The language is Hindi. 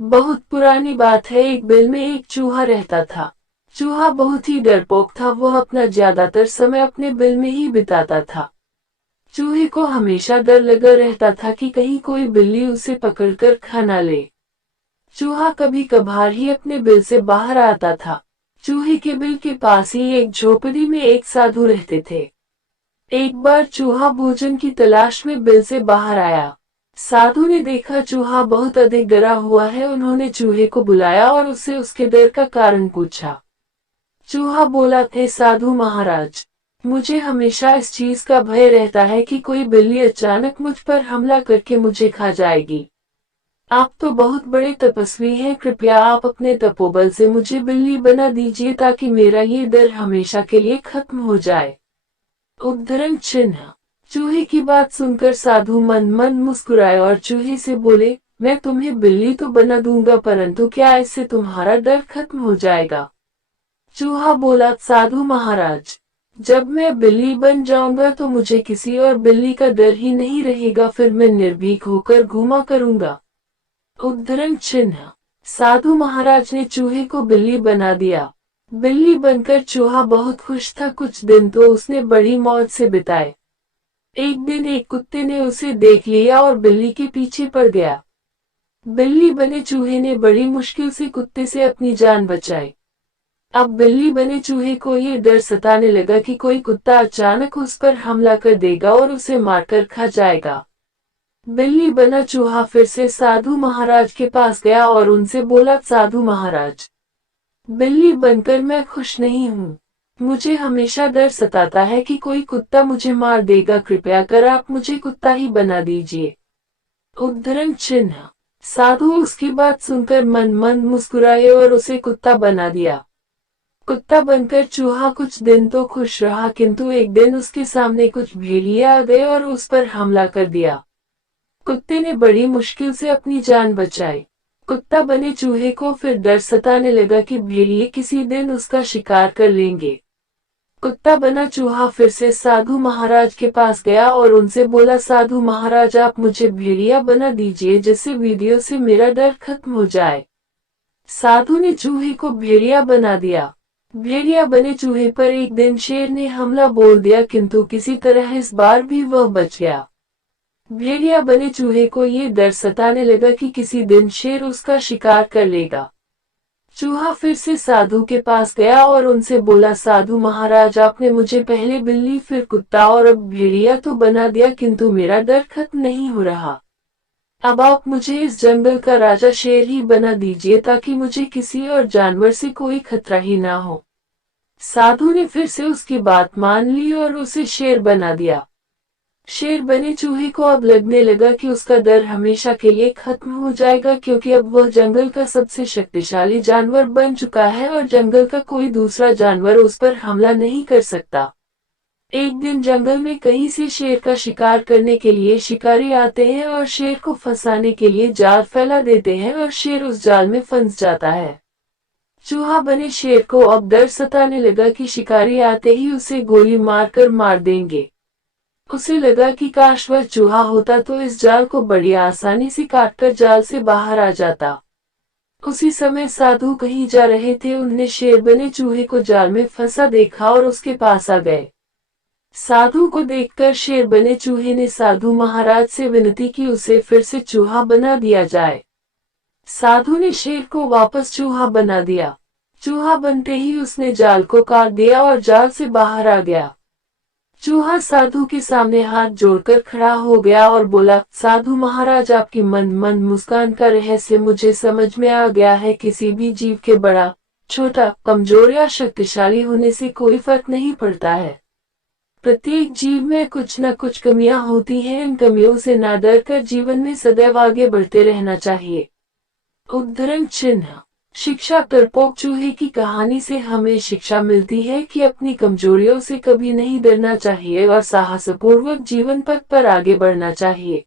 बहुत पुरानी बात है। एक बिल में एक चूहा रहता था। चूहा बहुत ही डरपोक था। वह अपना ज्यादातर समय अपने बिल में ही बिताता था। चूहे को हमेशा डर लगा रहता था कि कहीं कोई बिल्ली उसे पकड़कर खा ना ले। चूहा कभी कभार ही अपने बिल से बाहर आता था। चूहे के बिल के पास ही एक झोपड़ी में एक साधु रहते थे। एक बार चूहा भोजन की तलाश में बिल से बाहर आया। साधु ने देखा चूहा बहुत अधिक डरा हुआ है। उन्होंने चूहे को बुलाया और उससे उसके डर का कारण पूछा। चूहा बोला, थे साधु महाराज, मुझे हमेशा इस चीज का भय रहता है कि कोई बिल्ली अचानक मुझ पर हमला करके मुझे खा जाएगी। आप तो बहुत बड़े तपस्वी हैं, कृपया आप अपने तपोबल से मुझे बिल्ली बना दीजिए ताकि मेरा ये डर हमेशा के लिए खत्म हो जाए। उद्धरण चिन्ह। चूहे की बात सुनकर साधु मन मन मुस्कुराए और चूहे से बोले, मैं तुम्हें बिल्ली तो बना दूंगा, परंतु क्या इससे तुम्हारा डर खत्म हो जाएगा? चूहा बोला, साधु महाराज, जब मैं बिल्ली बन जाऊंगा तो मुझे किसी और बिल्ली का डर ही नहीं रहेगा। फिर मैं निर्भीक होकर घूमा करूंगा। उद्धरण चिन्ह। साधु महाराज ने चूहे को बिल्ली बना दिया। बिल्ली बनकर चूहा बहुत खुश था। कुछ दिन तो उसने बड़ी मौज से बिताए। एक दिन एक कुत्ते ने उसे देख लिया और बिल्ली के पीछे पड़ गया। बिल्ली बने चूहे ने बड़ी मुश्किल से कुत्ते से अपनी जान बचाई। अब बिल्ली बने चूहे को ये डर सताने लगा कि कोई कुत्ता अचानक उस पर हमला कर देगा और उसे मारकर खा जाएगा। बिल्ली बना चूहा फिर से साधु महाराज के पास गया और उनसे बोला, साधु महाराज, बिल्ली बनकर मैं खुश नहीं हूँ। मुझे हमेशा डर सताता है कि कोई कुत्ता मुझे मार देगा। कृपया कर आप मुझे कुत्ता ही बना दीजिए। उद्धरण चिन्ह। साधु उसकी बात सुनकर मन मन मुस्कुराए और उसे कुत्ता बना दिया। कुत्ता बनकर चूहा कुछ दिन तो खुश रहा, किंतु एक दिन उसके सामने कुछ भेड़िए आ गए और उस पर हमला कर दिया। कुत्ते ने बड़ी मुश्किल से अपनी जान बचाई। कुत्ता बने चूहे को फिर डर सताने लगा कि भेड़िए किसी दिन उसका शिकार कर लेंगे। कुत्ता बना चूहा फिर से साधु महाराज के पास गया और उनसे बोला, साधु महाराज, आप मुझे भेड़िया बना दीजिए जिससे वीडियो से मेरा डर खत्म हो जाए। साधु ने चूहे को भेड़िया बना दिया। भेड़िया बने चूहे पर एक दिन शेर ने हमला बोल दिया, किंतु किसी तरह इस बार भी वह बच गया। भेड़िया बने चूहे को ये डर सताने लगा कि किसी दिन शेर उसका शिकार कर लेगा। चूहा फिर से साधु के पास गया और उनसे बोला, साधु महाराज, आपने मुझे पहले बिल्ली फिर कुत्ता और अब भेड़िया तो बना दिया, किंतु मेरा डर खत्म नहीं हो रहा। अब आप मुझे इस जंगल का राजा शेर ही बना दीजिए ताकि मुझे किसी और जानवर से कोई खतरा ही ना हो। साधु ने फिर से उसकी बात मान ली और उसे शेर बना दिया। शेर बने चूहे को अब लगने लगा कि उसका डर हमेशा के लिए खत्म हो जाएगा, क्योंकि अब वह जंगल का सबसे शक्तिशाली जानवर बन चुका है और जंगल का कोई दूसरा जानवर उस पर हमला नहीं कर सकता। एक दिन जंगल में कहीं से शेर का शिकार करने के लिए शिकारी आते हैं और शेर को फंसाने के लिए जाल फैला देते हैं और शेर उस जाल में फंस जाता है। चूहा बने शेर को अब डर सताने लगा कि शिकारी आते ही उसे गोली मारकर मार देंगे। उसे लगा कि काश वह चूहा होता तो इस जाल को बड़ी आसानी से काटकर जाल से बाहर आ जाता। उसी समय साधु कहीं जा रहे थे। उन्होंने शेर बने चूहे को जाल में फंसा देखा और उसके पास आ गए। साधु को देखकर शेर बने चूहे ने साधु महाराज से विनती की उसे फिर से चूहा बना दिया जाए। साधु ने शेर को वापस चूहा बना दिया। चूहा बनते ही उसने जाल को काट दिया और जाल से बाहर आ गया। चूहा साधु के सामने हाथ जोड़कर खड़ा हो गया और बोला, साधु महाराज, आपकी मन मन मुस्कान का रहस्य मुझे समझ में आ गया है। किसी भी जीव के बड़ा, छोटा, कमजोर या शक्तिशाली होने से कोई फर्क नहीं पड़ता है। प्रत्येक जीव में कुछ न कुछ कमियां होती हैं। इन कमियों से ना डर कर जीवन में सदैव आगे बढ़ते रहना चाहिए। उद्धरण चिन्ह। शिक्षा। डरपोक चूहे की कहानी से हमें शिक्षा मिलती है कि अपनी कमजोरियों से कभी नहीं डरना चाहिए और साहसपूर्वक जीवन पथ पर आगे बढ़ना चाहिए।